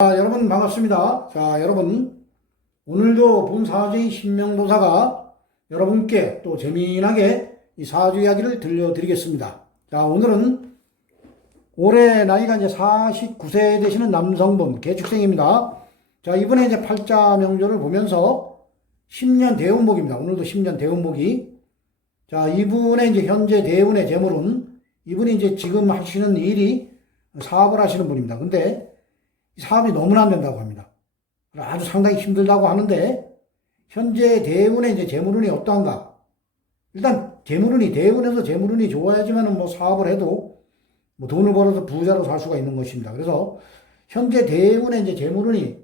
여러분 반갑습니다. 여러분 오늘도 본 사주의 신명도사가 여러분께 또 재미나게 이 사주 이야기를 들려드리겠습니다. 오늘은 올해 나이가 이제 49세 되시는 남성분 개축생입니다. 이번에 이제 팔자 명조를 보면서 10년 대운목입니다. 오늘도 10년 대운목이 이분의 이제 현재 대운의 재물은 이분이 이제 지금 하시는 일이 사업을 하시는 분입니다. 근데 사업이 너무나 안 된다고 합니다. 아주 상당히 힘들다고 하는데, 현재 대운의 이제 재물운이 어떠한가? 일단, 재물운이, 대운에서 재물운이 좋아야지만 사업을 해도 돈을 벌어서 부자로 살 수가 있는 것입니다. 그래서, 현재 대운의 이제 재물운이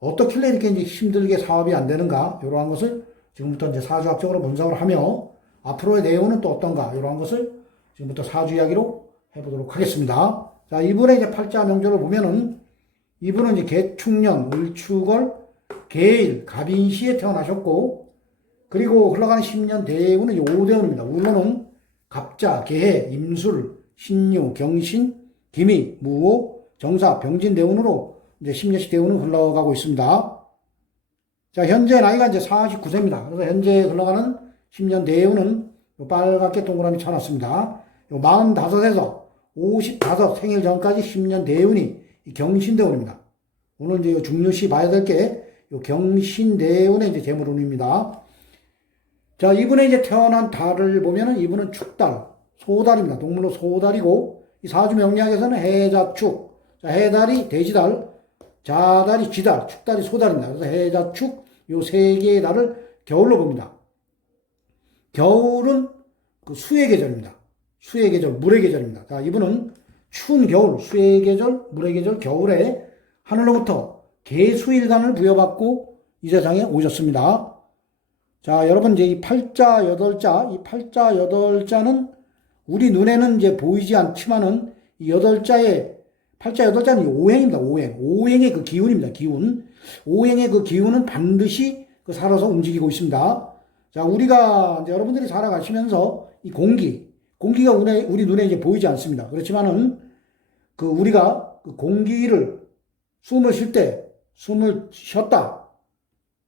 어떻길래 이렇게 이제 힘들게 사업이 안 되는가? 이러한 것을 지금부터 이제 사주학적으로 분석을 하며, 앞으로의 대운은 또 어떤가? 이러한 것을 지금부터 사주 이야기로 해보도록 하겠습니다. 이분의 이제 팔자 명조를 보면은, 이분은 이제 개축년, 을축월, 개일, 갑인시에 태어나셨고, 그리고 흘러가는 10년 대운은 5대운입니다. 우로는 갑자, 개해, 임술, 신유, 경신, 기미, 무호, 정사, 병진 대운으로 이제 10년씩 대운은 흘러가고 있습니다. 현재 나이가 이제 49세입니다. 그래서 현재 흘러가는 10년 대운은 빨갛게 동그라미 쳐놨습니다. 45에서 55 생일 전까지 10년 대운이 경신대운입니다. 오늘 이제 중요시 봐야 될 게 경신대운의 이제 재물운입니다. 이분의 이제 태어난 달을 보면은 이분은 축달, 소달입니다. 동물로 소달이고, 이 사주 명리학에서는 해자축, 해달이 돼지달, 자달이 쥐달, 축달이 소달입니다. 그래서 해자축, 요 세 개의 달을 겨울로 봅니다. 겨울은 그 수의 계절입니다. 수의 계절, 물의 계절입니다. 이분은 추운 겨울, 수의 계절, 물의 계절, 겨울에 하늘로부터 계수일간을 부여받고 이 세상에 오셨습니다. 여러분, 이제 이 팔자 여덟자는 우리 눈에는 이제 보이지 않지만은 이 팔자 여덟자는 오행입니다. 오행의 그 기운입니다. 오행의 그 기운은 반드시 살아서 움직이고 있습니다. 우리가 이제 여러분들이 살아가시면서 이 공기가 우리 눈에 이제 보이지 않습니다. 그렇지만은 우리가 공기를 숨을 쉴 때 숨을 쉬었다,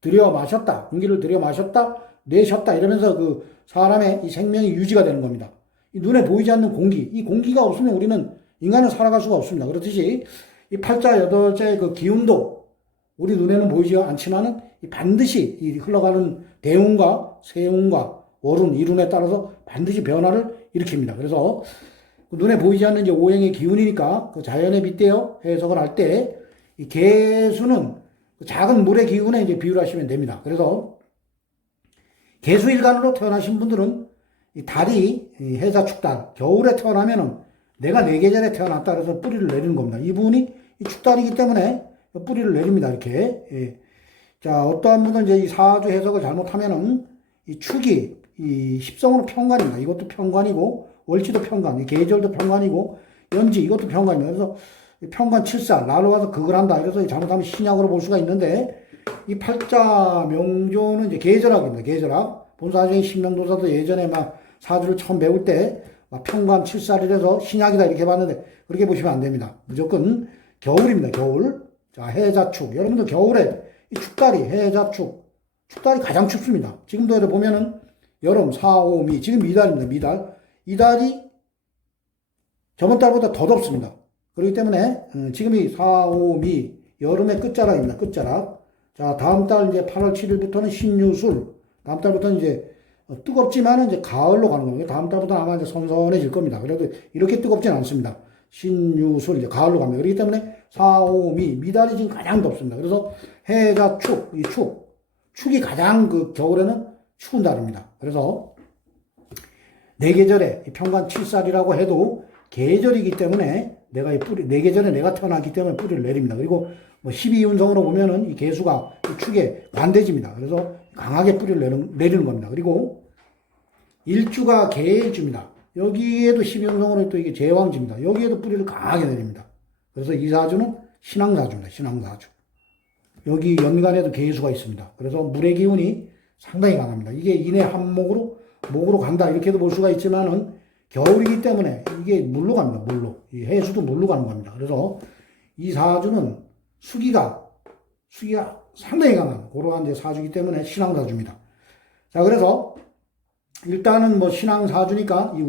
들여 마셨다, 공기를 들여 마셨다, 내쉬었다 이러면서 사람의 이 생명이 유지가 되는 겁니다. 이 눈에 보이지 않는 이 공기가 없으면 우리는 인간은 살아갈 수가 없습니다. 그렇듯이 이 팔자 여덟자의 그 기운도 우리 눈에는 보이지 않지만은 반드시 이 흘러가는 대운과 세운과 월운, 이룬에 따라서 반드시 변화를 일으킵니다. 그래서 눈에 보이지 않는 이제 오행의 기운이니까 자연에 빗대어 해석을 할 때 이 개수는 작은 물의 기운에 이제 비유를 하시면 됩니다. 그래서 개수일간으로 태어나신 분들은 이 달이 해자축달, 겨울에 태어나면은 내가 네 계절에 태어났다 그래서 뿌리를 내리는 겁니다. 이분이 이 축달이기 때문에 뿌리를 내립니다. 이렇게. 어떠한 분은 이제 이 사주 해석을 잘못하면은 이 축이 이 십성으로 편관입니다. 이것도 편관이고, 월지도 편관, 이 계절도 편관이고, 연지 이것도 편관입니다. 그래서 편관 7살, 날로 와서 그걸 한다. 그래서 잘못하면 신약으로 볼 수가 있는데, 이 팔자 명조는 이제 계절학입니다. 계절학. 본사주의 신명도사도 예전에 사주를 처음 배울 때, 편관 7살이라서 신약이다 이렇게 봤는데, 그렇게 보시면 안 됩니다. 무조건 겨울입니다. 겨울. 해자축. 여러분들 겨울에 이 축달이, 해자축. 축달이 가장 춥습니다. 지금도 이렇게 보면은, 여름, 4, 5, 미. 지금 이달입니다. 미달. 이달이 저번 달보다 더 덥습니다. 그렇기 때문에 지금이 4, 5, 미. 여름의 끝자락입니다. 끝자락. 다음 달 이제 8월 7일부터는 신유술. 다음 달부터는 이제 뜨겁지만은 이제 가을로 가는 겁니다. 다음 달부터는 아마 이제 선선해질 겁니다. 그래도 이렇게 뜨겁진 않습니다. 신유술 이제 가을로 갑니다. 그렇기 때문에 4, 5, 미. 미달이 지금 가장 덥습니다. 그래서 해가 축, 축이 가장 겨울에는 추운 달입니다. 그래서 네 계절에 편관 7살이라고 해도 계절이기 때문에 내가 네 계절에 내가 태어났기 때문에 뿌리를 내립니다. 그리고 12운성으로 보면은 이 개수가 이 축에 관대지입니다. 그래서 강하게 뿌리를 내리는 겁니다. 그리고 일주가 개일주입니다. 여기에도 12운성으로 또 이게 제왕지입니다. 여기에도 뿌리를 강하게 내립니다. 그래서 이 사주는 신앙사주입니다. 신앙사주. 여기 연간에도 개수가 있습니다. 그래서 물의 기운이 상당히 강합니다. 이게 인해 한목으로 목으로 간다 이렇게도 볼 수가 있지만은 겨울이기 때문에 이게 물로 갑니다. 물로. 이 해수도 물로 가는 겁니다. 그래서 이 사주는 수기가 상당히 강한 그러한 이제 사주이기 때문에 신앙사주입니다. 자, 그래서 일단은 뭐 신앙사주니까 이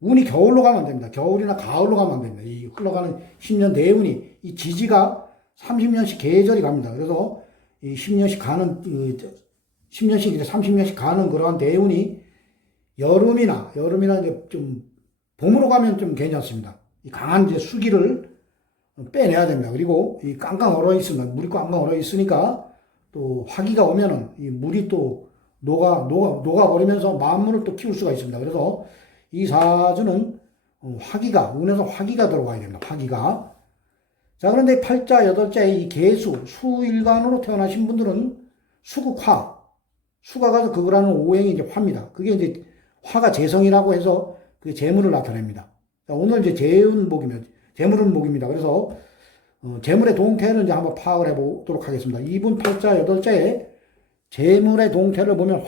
운이 겨울로 가면 안 됩니다. 겨울이나 가을로 가면 안 됩니다. 이 흘러가는 10년 대운이, 이 지지가 30년씩 계절이 갑니다. 그래서 이 10년씩 가는, 10년씩 이제 30년씩 가는 그러한 대운이 여름이나 이제 좀 봄으로 가면 좀 괜찮습니다. 이 강한 이제 수기를 빼내야 됩니다. 그리고 이 깡깡 얼어 있으면, 물이 깡깡 얼어 있으니까 또 화기가 오면은 이 물이 또 녹아버리면서 만물을 또 키울 수가 있습니다. 그래서 이 사주는 운에서 화기가 들어가야 됩니다. 화기가. 자, 그런데 팔자, 여덟자의 이 계수, 수일간으로 태어나신 분들은 수극화, 수가 가서 그거라는 오행이 이제 화입니다. 그게 이제 화가 재성이라고 해서 그 재물을 나타냅니다. 자, 오늘 이제 재물은 목입니다. 그래서 재물의 동태를 이제 한번 파악을 해보도록 하겠습니다. 이분 팔자, 여덟자에 재물의 동태를 보면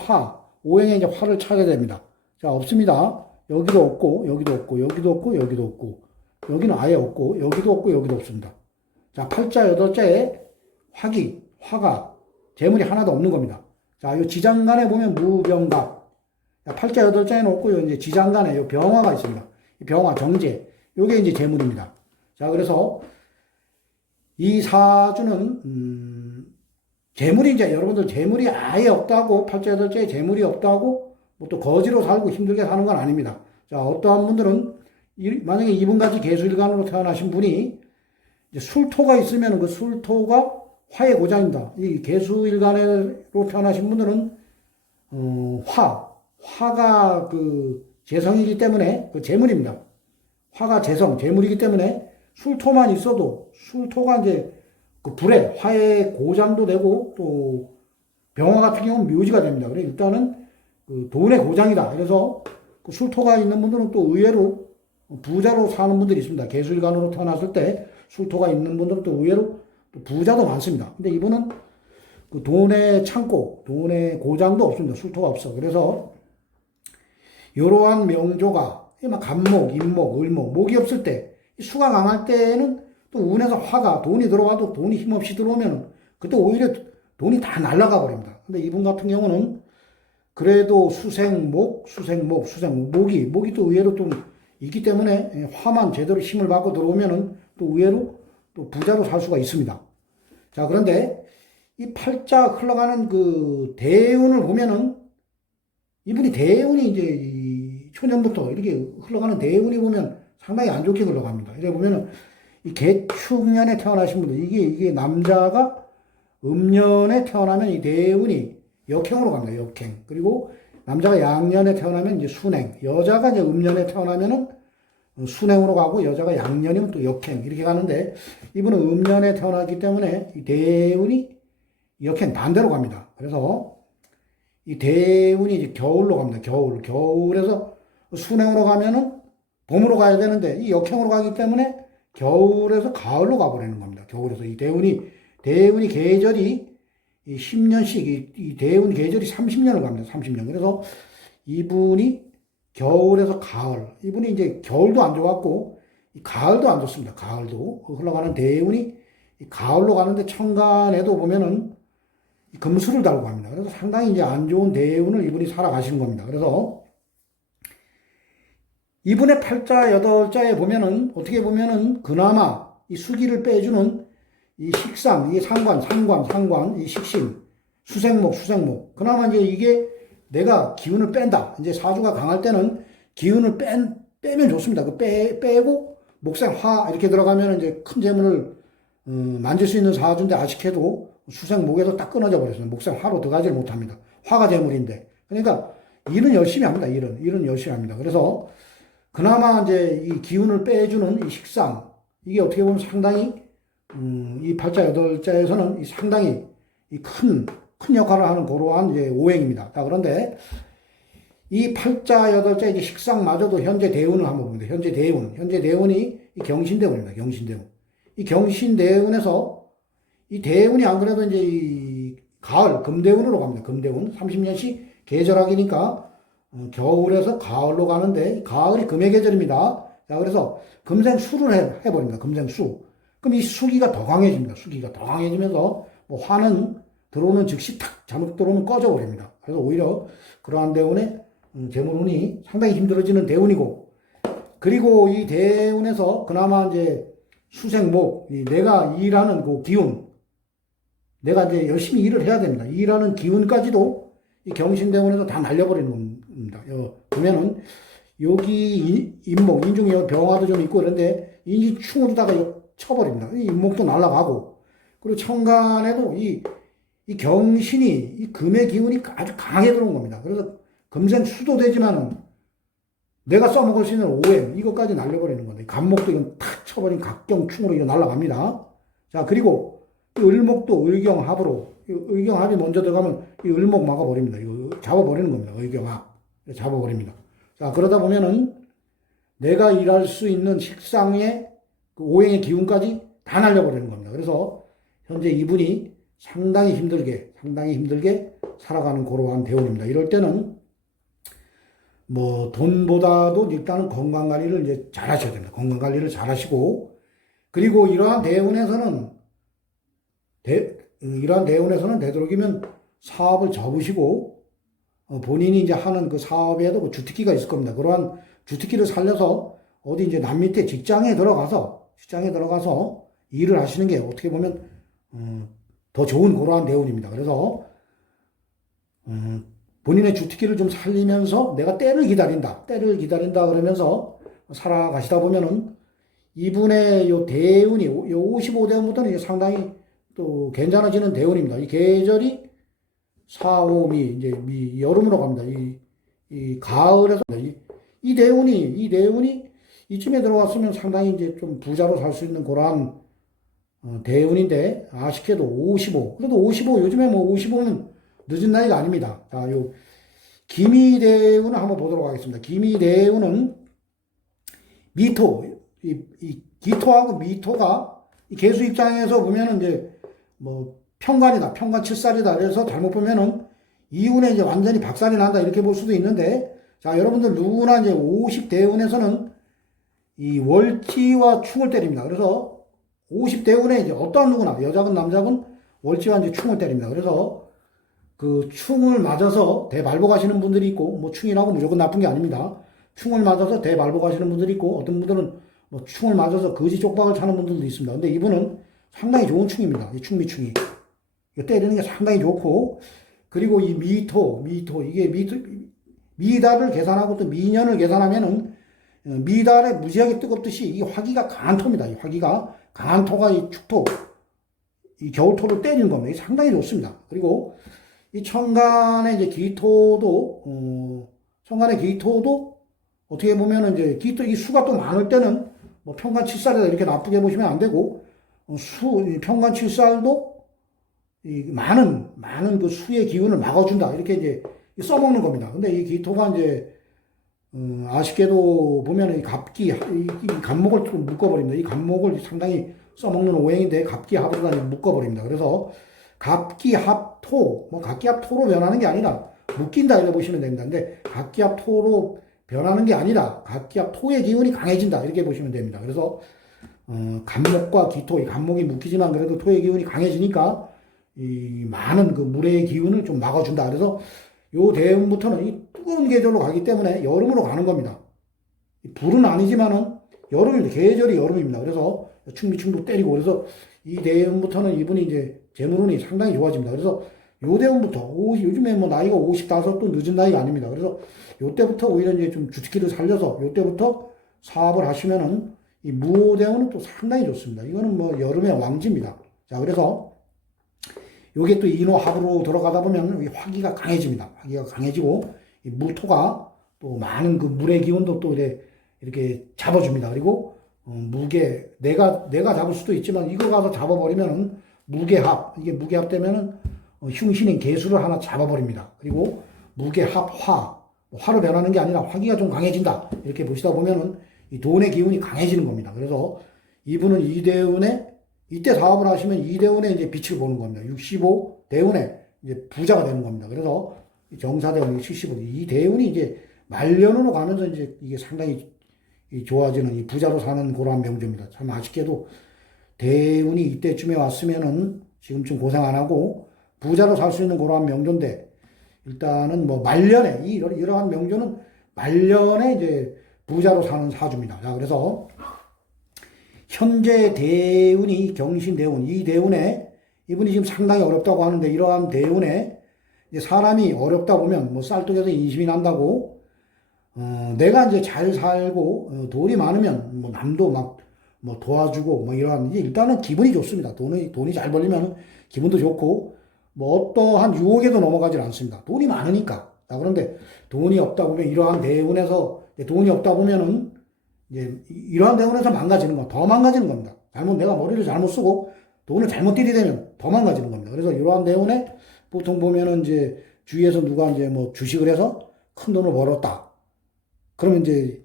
오행에 이제 화를 찾아야 됩니다. 자, 없습니다. 여기도 없고, 여기도 없고, 여기도 없고, 여기도 없고, 여기는 아예 없고, 여기도 없고, 여기도 없습니다. 자, 팔자, 여덟자에 화가, 재물이 하나도 없는 겁니다. 자, 요 지장간에 보면 무병각. 자, 팔자, 여덟자에는 없고, 요 이제 지장간에 요 병화가 있습니다. 이 병화, 정제. 요게 이제 재물입니다. 자, 그래서 이 사주는, 재물이 이제 여러분들 재물이 아예 없다고, 팔자, 여덟자에 재물이 없다고, 뭐 또 거지로 살고 힘들게 사는 건 아닙니다. 자, 어떠한 분들은 만약에 이분같이 계수일간으로 태어나신 분이 이제 술토가 있으면 그 술토가 화의 고장입니다. 이 계수일간으로 태어나신 분들은 화가 그 재성이기 때문에 그 재물입니다. 화가 재물이기 때문에 술토만 있어도 술토가 이제 그 불에 화의 고장도 되고 또 병화 같은 경우는 묘지가 됩니다. 그래 일단은 그 돈의 고장이다. 그래서 그 술토가 있는 분들은 또 의외로 부자로 사는 분들이 있습니다. 계술간으로 태어났을 때 술토가 있는 분들은 또 의외로 또 부자도 많습니다. 근데 이분은 그 돈의 창고, 돈의 고장도 없습니다. 술토가 없어. 그래서 이러한 명조가 간목, 인목, 을목, 목이 없을 때 수가 강할 때는 또 운에서 화가 돈이 들어와도 돈이 힘없이 들어오면 그때 오히려 돈이 다 날아가 버립니다. 근데 이분 같은 경우는 그래도 목이 또 의외로 좀 있기 때문에 화만 제대로 힘을 받고 들어오면은 또 의외로 또 부자로 살 수가 있습니다. 자, 그런데 이 팔자 흘러가는 그 대운을 보면은 이분이 대운이 이제 이 초년부터 이렇게 흘러가는 대운이 보면 상당히 안 좋게 흘러갑니다. 이래 보면은 이 개축년에 태어나신 분들 이게 남자가 음년에 태어나면 이 대운이 역행으로 갑니다. 역행. 그리고 남자가 양년에 태어나면 이제 순행. 여자가 이제 음년에 태어나면은 순행으로 가고 여자가 양년이면 또 역행. 이렇게 가는데 이분은 음년에 태어났기 때문에 이 대운이 역행 반대로 갑니다. 그래서 이 대운이 이제 겨울로 갑니다. 겨울에서 순행으로 가면은 봄으로 가야 되는데 이 역행으로 가기 때문에 겨울에서 가을로 가버리는 겁니다. 겨울에서 이 대운이 계절이 이 10년씩, 이 대운 계절이 30년을 갑니다. 30년. 그래서 이분이 겨울에서 가을. 이분이 이제 겨울도 안 좋았고, 가을도 안 좋습니다. 가을도. 흘러가는 대운이 가을로 가는데 천간에도 보면은 금수를 달고 갑니다. 그래서 상당히 이제 안 좋은 대운을 이분이 살아가시는 겁니다. 그래서 이분의 팔자, 여덟자에 보면은, 어떻게 보면은 그나마 이 수기를 빼주는 이 식상, 이게 상관, 이 식신, 수생목. 그나마 이제 이게 내가 기운을 뺀다. 이제 사주가 강할 때는 기운을 빼면 좋습니다. 빼고 목생화 이렇게 들어가면 이제 큰 재물을 만질 수 있는 사주인데 아쉽게도 수생목에서 딱 끊어져 버렸어요. 목생화로 들어가지를 못합니다. 화가 재물인데. 그러니까 일은 열심히 합니다. 일은 열심히 합니다. 그래서 그나마 이제 이 기운을 빼주는 이 식상, 이게 어떻게 보면 상당히 이 팔자 여덟자에서는 상당히 큰 역할을 하는 그러한 이제 오행입니다. 자, 그런데 이 팔자 여덟자 이제 식상마저도 현재 대운을 한번 봅니다. 현재 대운이 이 경신대운입니다. 이 경신대운에서 이 대운이 안 그래도 이제 이 가을 금대운으로 갑니다. 금대운 30년씩 계절학이니까 겨울에서 가을로 가는데 가을이 금의 계절입니다. 자, 그래서 금생수를 해버립니다. 금생수. 그럼 이 수기가 더 강해집니다. 수기가 더 강해지면서 뭐 화는 들어오는 즉시 탁 잘못 들어오면 꺼져버립니다. 그래서 오히려 그러한 대운에 재물운이 상당히 힘들어지는 대운이고, 그리고 이 대운에서 그나마 이제 수생목, 내가 일하는 그 기운, 내가 이제 열심히 일을 해야 됩니다. 일하는 기운까지도 이 경신대운에서 다 날려버리는 겁니다. 보면은 여기 인목, 인중에 병화도 좀 있고 그런데 인신충으로다가 쳐버립니다. 이 인목도 날아가고, 그리고 천간에도 이 경신이, 이 금의 기운이 아주 강하게 들어온 겁니다. 그래서 금생 수도 되지만은 내가 써먹을 수 있는 오행, 이것까지 날려버리는 건데, 간목도 이건 탁 쳐버린 각경충으로 이거 날아갑니다. 자, 그리고 이 을목도 을경합으로, 을경합이 먼저 들어가면 이 을목 막아버립니다. 이거 잡아버리는 겁니다. 을경합. 잡아버립니다. 자, 그러다 보면은 내가 일할 수 있는 식상의 그 오행의 기운까지 다 날려버리는 겁니다. 그래서 현재 이분이 상당히 힘들게 살아가는 그러한 대운입니다. 이럴 때는 뭐 돈보다도 일단은 건강 관리를 이제 잘 하셔야 됩니다. 건강 관리를 잘 하시고, 그리고 이러한 대운에서는 되도록이면 사업을 접으시고, 본인이 이제 하는 그 사업에도 그 주특기가 있을 겁니다. 그러한 주특기를 살려서 어디 이제 남 밑에 직장에 들어가서 일을 하시는 게 어떻게 보면 더 좋은 그러한 대운입니다. 그래서 본인의 주특기를 좀 살리면서 내가 때를 기다린다 그러면서 살아가시다 보면은 이분의 요 대운이, 요 55대운부터는 상당히 또 괜찮아지는 대운입니다. 이 계절이 4, 5, 이제 여름으로 갑니다. 이 가을에서 이 대운이 이쯤에 들어왔으면 상당히 이제 좀 부자로 살 수 있는 그러한 대운인데, 아쉽게도 55. 그래도 55, 요즘에 뭐 55는 늦은 나이가 아닙니다. 자, 요 기미대운을 한번 보도록 하겠습니다. 기미대운은 미토, 이 기토하고 미토가 이 개수 입장에서 보면은 이제 뭐 편관 칠살이다. 그래서 잘못 보면은 이운에 이제 완전히 박살이 난다 이렇게 볼 수도 있는데, 자, 여러분들 누구나 이제 50대운에서는 이 월지와 충을 때립니다. 그래서 50대운에 이제 어떠한 누구나, 여자건 남자건 월지와 이제 충을 때립니다. 그래서 그 충을 맞아서 대발보 가시는 분들이 있고, 뭐 충이라고 무조건 나쁜 게 아닙니다. 충을 맞아서 대발보 가시는 분들이 있고, 어떤 분들은 뭐 충을 맞아서 거지 쪽박을 차는 분들도 있습니다. 근데 이분은 상당히 좋은 충입니다. 이 충미충이. 이거 때리는 게 상당히 좋고, 그리고 이 미토, 이게 미달을 계산하고 또 미년을 계산하면은 미달에 무지하게 뜨겁듯이 이 화기가 강한 토입니다. 이 화기가 강한 토가 이 축토, 이 겨울토를 때리는 겁니다. 이게 상당히 좋습니다. 그리고 이 천간의 이제 기토도, 어떻게 보면은 이제 이 수가 또 많을 때는 뭐 편관 칠살이다 이렇게 나쁘게 보시면 안 되고, 편관 칠살도 이 많은 그 수의 기운을 막아준다 이렇게 이제 써먹는 겁니다. 근데 이 기토가 이제 아쉽게도 보면 이 간목을 좀 묶어버립니다. 이 간목을 상당히 써먹는 오행인데 갑기합으로 묶어버립니다. 그래서 갑기합토, 뭐 갑기합토로 변하는 게 아니라 묶인다 이렇게 보시면 됩니다. 근데 갑기합토로 변하는 게 아니라 갑기합토의 기운이 강해진다 이렇게 보시면 됩니다. 그래서 간목과 기토, 이 간목이 묶이지만 그래도 토의 기운이 강해지니까 이 많은 그 물의 기운을 좀 막아준다. 그래서 요 대운부터는 이 뜨거운 계절로 가기 때문에 여름으로 가는 겁니다. 불은 아니지만은 여름입니다. 계절이 여름입니다. 그래서 충미충도 때리고, 그래서 이 대운부터는 이분이 이제 재물운이 상당히 좋아집니다. 그래서 요 대운부터 요즘에 뭐 나이가 55도 늦은 나이가 아닙니다. 그래서 요 때부터 오히려 이제 좀 주특기를 살려서 요 때부터 사업을 하시면은 이 무호대운은 또 상당히 좋습니다. 이거는 뭐 여름의 왕지입니다. 자, 그래서 요게 또 인호합으로 들어가다 보면 화기가 강해집니다. 화기가 강해지고, 이 무토가 또 많은 그 물의 기운도 또 이렇게 잡아줍니다. 그리고, 무게, 내가 잡을 수도 있지만, 이거 가서 잡아버리면은, 무게합, 이게 무게합 되면은, 흉신인 개수를 하나 잡아버립니다. 그리고, 무게합, 화로 변하는 게 아니라 화기가 좀 강해진다. 이렇게 보시다 보면은, 이 돈의 기운이 강해지는 겁니다. 그래서, 이분은 이대운에 이때 사업을 하시면 이대운에 이제 빛을 보는 겁니다. 65대운에 이제 부자가 되는 겁니다. 그래서 정사대운이 75, 이 대운이 이제 말년으로 가면서 이제 이게 상당히 좋아지는 이 부자로 사는 그러한 명조입니다. 참 아쉽게도 대운이 이때쯤에 왔으면은 지금쯤 고생 안 하고 부자로 살 수 있는 그러한 명조인데, 일단은 뭐 말년에, 이러한 명조는 말년에 이제 부자로 사는 사주입니다. 자, 그래서 현재 대운이 경신대운, 이 대운에 이분이 지금 상당히 어렵다고 하는데, 이러한 대운에 이제 사람이 어렵다 보면 뭐 쌀떡에서 인심이 난다고, 내가 이제 잘 살고 돈이 많으면 뭐 남도 막 뭐 도와주고 뭐 이러한, 일단은 기분이 좋습니다. 돈이 잘 벌리면 기분도 좋고 뭐 어떠한 유혹에도 넘어가질 않습니다. 돈이 많으니까. 자, 그런데 돈이 없다 보면, 이러한 대운에서 돈이 없다 보면은 이제 이러한 대운에서 망가지는 거, 더 망가지는 겁니다. 내가 머리를 잘못 쓰고 돈을 잘못 들이대면 더 망가지는 겁니다. 그래서 이러한 대운에 보통 보면은 이제 주위에서 누가 이제 뭐 주식을 해서 큰 돈을 벌었다, 그러면 이제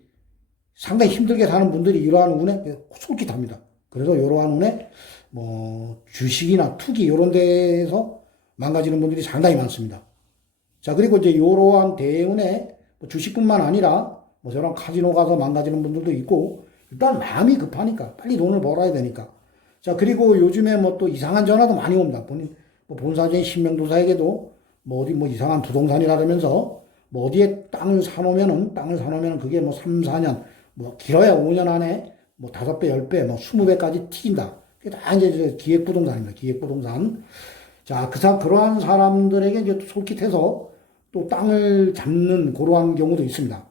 상당히 힘들게 사는 분들이 이러한 운에 솔깃합니다. 그래서 이러한 운에 뭐 주식이나 투기 이런 데에서 망가지는 분들이 상당히 많습니다. 자, 그리고 이제 이러한 대운에 뭐 주식뿐만 아니라 뭐 저런 카지노 가서 망가지는 분들도 있고, 일단 마음이 급하니까 빨리 돈을 벌어야 되니까. 자, 그리고 요즘에 뭐 또 이상한 전화도 많이 옵니다. 뭐 본사적인 신명도사에게도 뭐 어디 뭐 이상한 부동산이라면서 뭐 어디에 땅을 사놓으면은 그게 뭐 3, 4년, 뭐 길어야 5년 안에 뭐 5배, 10배, 뭐 20배까지 튀긴다. 그게 다 이제 기획부동산입니다. 기획부동산. 자, 그러한 사람들에게 이제 솔깃해서 또 땅을 잡는 그러한 경우도 있습니다.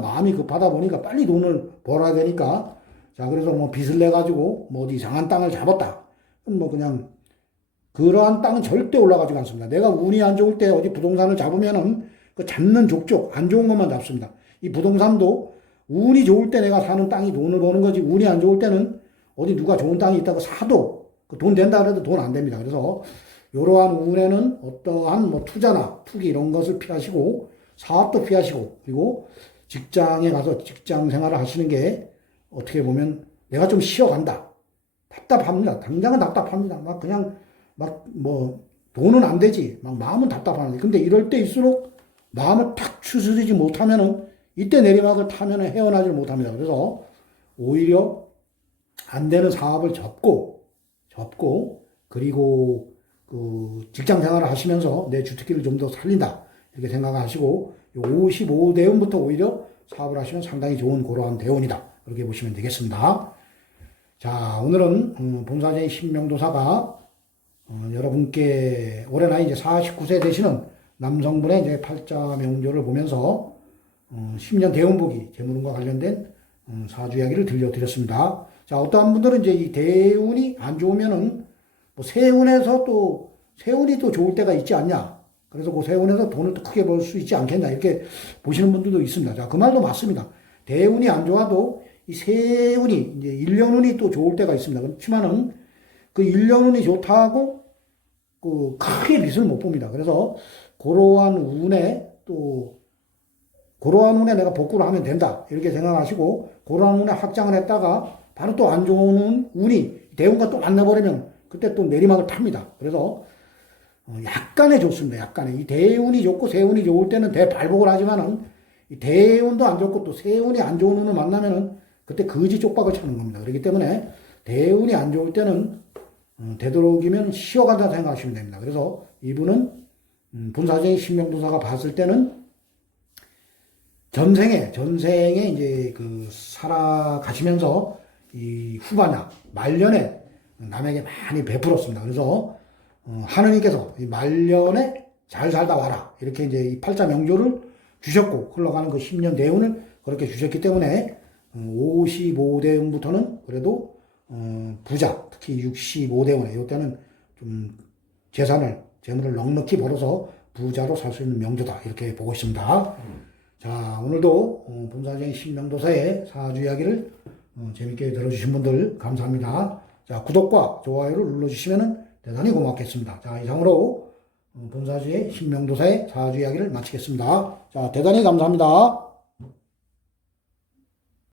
마음이 급하다 보니까 빨리 돈을 벌어야 되니까. 자, 그래서 뭐 빚을 내가지고 뭐 어디 이상한 땅을 잡았다. 그럼 뭐 그냥 그러한 땅은 절대 올라가지가 않습니다. 내가 운이 안 좋을 때 어디 부동산을 잡으면은 그 잡는 족족 안 좋은 것만 잡습니다. 이 부동산도 운이 좋을 때 내가 사는 땅이 돈을 버는 거지, 운이 안 좋을 때는 어디 누가 좋은 땅이 있다고 사도 그 돈 된다 그래도 돈 안 됩니다. 그래서 이러한 운에는 어떠한 뭐 투자나 투기 이런 것을 피하시고, 사업도 피하시고, 그리고 직장에 가서 직장 생활을 하시는 게 어떻게 보면 내가 좀 쉬어간다, 답답합니다. 당장은 답답합니다. 뭐 돈은 안 되지, 막 마음은 답답하는데, 근데 이럴 때일수록 마음을 탁 추스리지 못하면은 이때 내리막을 타면은 헤어나질 못합니다. 그래서 오히려 안 되는 사업을 접고 그리고 그 직장 생활을 하시면서 내 주특기를 좀 더 살린다, 이렇게 생각하시고 55대운부터 오히려 사업을 하시면 상당히 좋은 그러한 대운이다, 이렇게 보시면 되겠습니다. 자, 오늘은 본사제의 신명도사가 여러분께 올해 나이 이제 49세 되시는 남성분의 이제 팔자 명조를 보면서 10년 대운보기, 재물운과 관련된 사주 이야기를 들려드렸습니다. 자, 어떠한 분들은 이제 이 대운이 안 좋으면은 뭐 세운이 또 좋을 때가 있지 않냐, 그래서 그 세운에서 돈을 또 크게 벌 수 있지 않겠냐, 이렇게 보시는 분들도 있습니다. 자, 그 말도 맞습니다. 대운이 안 좋아도 이 세운이, 이제 1년운이 또 좋을 때가 있습니다. 그렇지만은 그 1년운이 좋다고 그 크게 빚을 못 봅니다. 그래서 그러한 운에 내가 복구를 하면 된다, 이렇게 생각하시고 그러한 운에 확장을 했다가 바로 또 안 좋은 운이 대운과 또 만나버리면 그때 또 내리막을 탑니다. 그래서 약간의 좋습니다. 약간의. 이 대운이 좋고 세운이 좋을 때는 대발복을 하지만은 이 대운도 안 좋고 또 세운이 안 좋은 운을 만나면은 그때 거지 쪽박을 차는 겁니다. 그렇기 때문에 대운이 안 좋을 때는 되도록이면 쉬어간다 생각하시면 됩니다. 그래서 이분은 분사적인 신명도사가 봤을 때는 전생에 이제 그 살아가시면서 이 후반야 말년에 남에게 많이 베풀었습니다. 그래서 하느님께서 이 말년에 잘 살다 와라, 이렇게 이제 이 팔자 명조를 주셨고, 흘러가는 그 10년 대운을 그렇게 주셨기 때문에 55대운부터는 그래도 부자, 특히 65대운에 이때는 좀 재물을 넉넉히 벌어서 부자로 살 수 있는 명조다, 이렇게 보고 있습니다. 자, 오늘도 본사적인 신명도사의 사주 이야기를 재밌게 들어주신 분들 감사합니다. 자, 구독과 좋아요를 눌러주시면 대단히 고맙겠습니다. 자, 이상으로 본사주의 신명도사의 사주 이야기를 마치겠습니다. 자, 대단히 감사합니다.